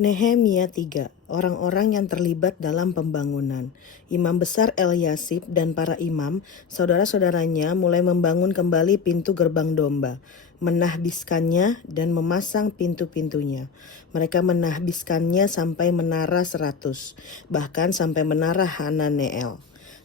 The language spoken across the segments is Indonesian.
Nehemia 3. Orang-orang yang terlibat dalam pembangunan. Imam besar Eliasib dan para imam, saudara-saudaranya mulai membangun kembali pintu gerbang domba, menahbiskannya dan memasang pintu-pintunya. Mereka menahbiskannya sampai menara 100, bahkan sampai menara Hananeel.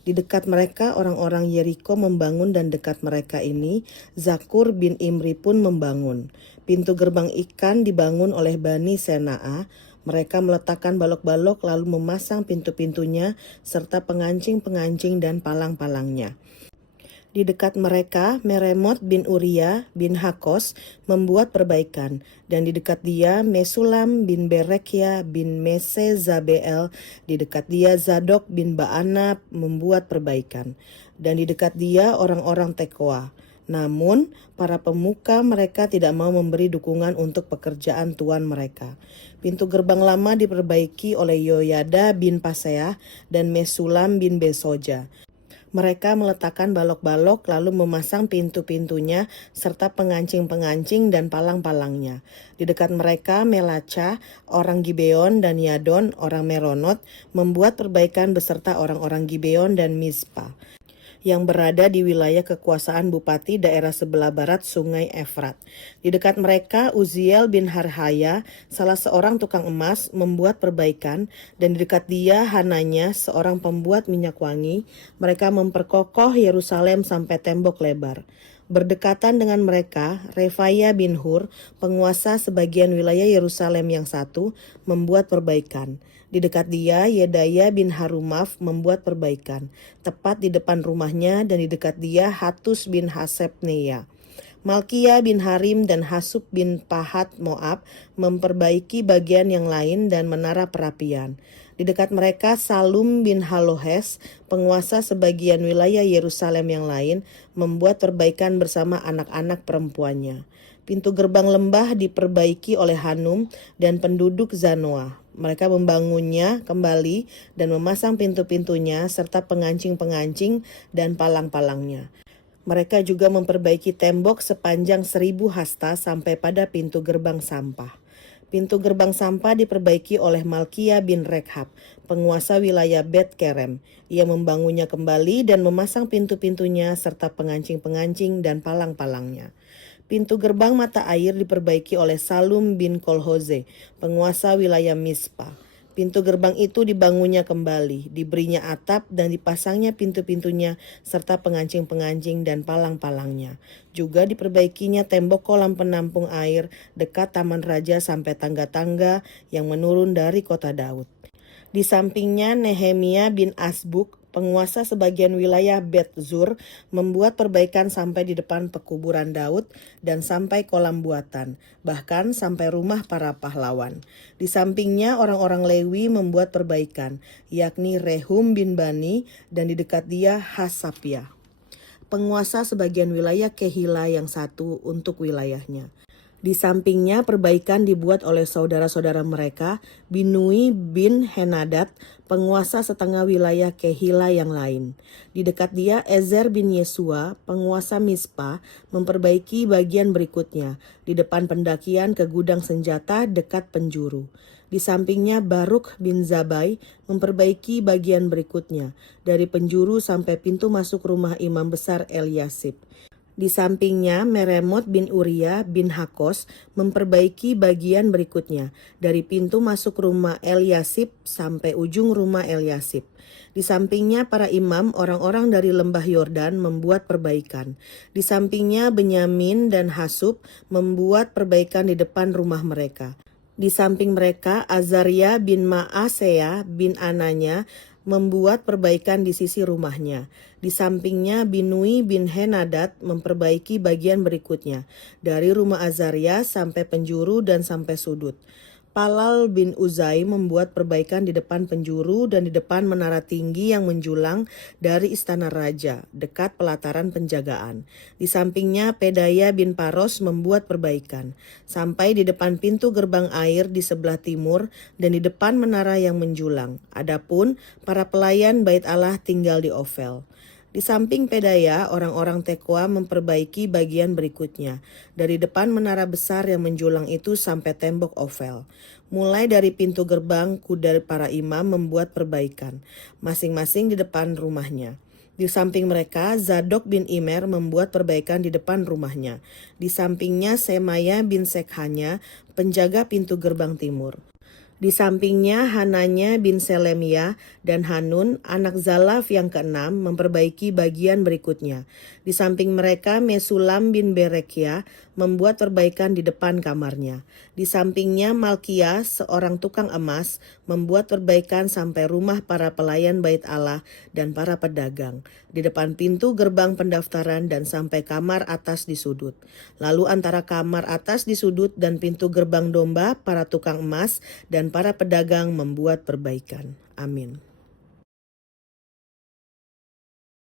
Di dekat mereka orang-orang Yeriko membangun dan dekat mereka ini Zakur bin Imri pun membangun. Pintu gerbang ikan dibangun oleh Bani Senaa. Mereka meletakkan balok-balok lalu memasang pintu-pintunya serta pengancing-pengancing dan palang-palangnya. Di dekat mereka, Meremot bin Uria bin Hakos membuat perbaikan, dan di dekat dia Mesulam bin Berekia bin Mesezabeel, di dekat dia Zadok bin Baana membuat perbaikan, dan di dekat dia orang-orang Tekoa. Namun, para pemuka mereka tidak mau memberi dukungan untuk pekerjaan tuan mereka. Pintu gerbang lama diperbaiki oleh Yoyada bin Paseah dan Mesulam bin Besoja. Mereka meletakkan balok-balok lalu memasang pintu-pintunya serta pengancing-pengancing dan palang-palangnya. Di dekat mereka Melaca, orang Gibeon dan Yadon, orang Meronot, membuat perbaikan beserta orang-orang Gibeon dan Mizpah yang berada di wilayah kekuasaan bupati daerah sebelah barat sungai Efrat. Di dekat mereka Uziel bin Harhaya, salah seorang tukang emas, membuat perbaikan, dan di dekat dia Hananya, seorang pembuat minyak wangi. Mereka memperkokoh Yerusalem sampai tembok lebar. Berdekatan dengan mereka, Refaya bin Hur, penguasa sebagian wilayah Yerusalem yang satu, membuat perbaikan. Di dekat dia, Yedaya bin Harumaf membuat perbaikan, tepat di depan rumahnya, dan di dekat dia Hatus bin Hasebneya. Malkia bin Harim dan Hasub bin Pahat Moab memperbaiki bagian yang lain dan menara perapian. Di dekat mereka Salum bin Halohes, penguasa sebagian wilayah Yerusalem yang lain, membuat perbaikan bersama anak-anak perempuannya. Pintu gerbang lembah diperbaiki oleh Hanum dan penduduk Zanoah. Mereka membangunnya kembali dan memasang pintu-pintunya serta pengancing-pengancing dan palang-palangnya. Mereka juga memperbaiki tembok sepanjang 1000 hasta sampai pada pintu gerbang sampah. Pintu gerbang sampah diperbaiki oleh Malkia bin Rekhab, penguasa wilayah Bet Kerem. Ia membangunnya kembali dan memasang pintu-pintunya serta pengancing-pengancing dan palang-palangnya. Pintu gerbang mata air diperbaiki oleh Salum bin Kolhoze, penguasa wilayah Mizpah. Pintu gerbang itu dibangunnya kembali, diberinya atap dan dipasangnya pintu-pintunya serta pengancing-pengancing dan palang-palangnya. Juga diperbaikinya tembok kolam penampung air dekat taman raja sampai tangga-tangga yang menurun dari kota Daud. Di sampingnya Nehemia bin Asbuk, penguasa sebagian wilayah Bet Zur, membuat perbaikan sampai di depan pekuburan Daud dan sampai kolam buatan, bahkan sampai rumah para pahlawan. Di sampingnya orang-orang Lewi membuat perbaikan, yakni Rehum bin Bani dan di dekat dia Hasapia, penguasa sebagian wilayah Kehila yang satu untuk wilayahnya. Di sampingnya perbaikan dibuat oleh saudara-saudara mereka, Binui bin Henadad, penguasa setengah wilayah Kehila yang lain. Di dekat dia Ezer bin Yesua, penguasa Mizpah, memperbaiki bagian berikutnya, di depan pendakian ke gudang senjata dekat penjuru. Di sampingnya Baruk bin Zabai memperbaiki bagian berikutnya, dari penjuru sampai pintu masuk rumah imam besar Eliasib. Di sampingnya Meremot bin Uria bin Hakos memperbaiki bagian berikutnya, dari pintu masuk rumah Eliasib sampai ujung rumah Eliasib. Di sampingnya para imam orang-orang dari lembah Yordan membuat perbaikan. Di sampingnya Benyamin dan Hasub membuat perbaikan di depan rumah mereka. Di samping mereka Azaria bin Maasea bin Ananya membuat perbaikan di sisi rumahnya. Di sampingnya Binui bin Henadad memperbaiki bagian berikutnya, dari rumah Azaria sampai penjuru dan sampai sudut. Palal bin Uzai membuat perbaikan di depan penjuru dan di depan menara tinggi yang menjulang dari istana raja, dekat pelataran penjagaan. Di sampingnya Pedaya bin Paros membuat perbaikan, sampai di depan pintu gerbang air di sebelah timur dan di depan menara yang menjulang. Adapun para pelayan Bait Allah tinggal di Ofel. Di samping Pedaya, orang-orang Tekoa memperbaiki bagian berikutnya, dari depan menara besar yang menjulang itu sampai tembok Ofel. Mulai dari pintu gerbang, kuda para imam membuat perbaikan, masing-masing di depan rumahnya. Di samping mereka, Zadok bin Imer membuat perbaikan di depan rumahnya. Di sampingnya, Semaya bin Sekhanya, penjaga pintu gerbang timur. Di sampingnya Hananya bin Selemia dan Hanun, anak Zalaf yang keenam, memperbaiki bagian berikutnya. Di samping mereka Mesulam bin Berekia membuat perbaikan di depan kamarnya. Di sampingnya Malkia, seorang tukang emas, membuat perbaikan sampai rumah para pelayan bait Allah dan para pedagang, di depan pintu gerbang pendaftaran dan sampai kamar atas di sudut. Lalu antara kamar atas di sudut dan pintu gerbang domba, para tukang emas dan para pedagang membuat perbaikan. Amin.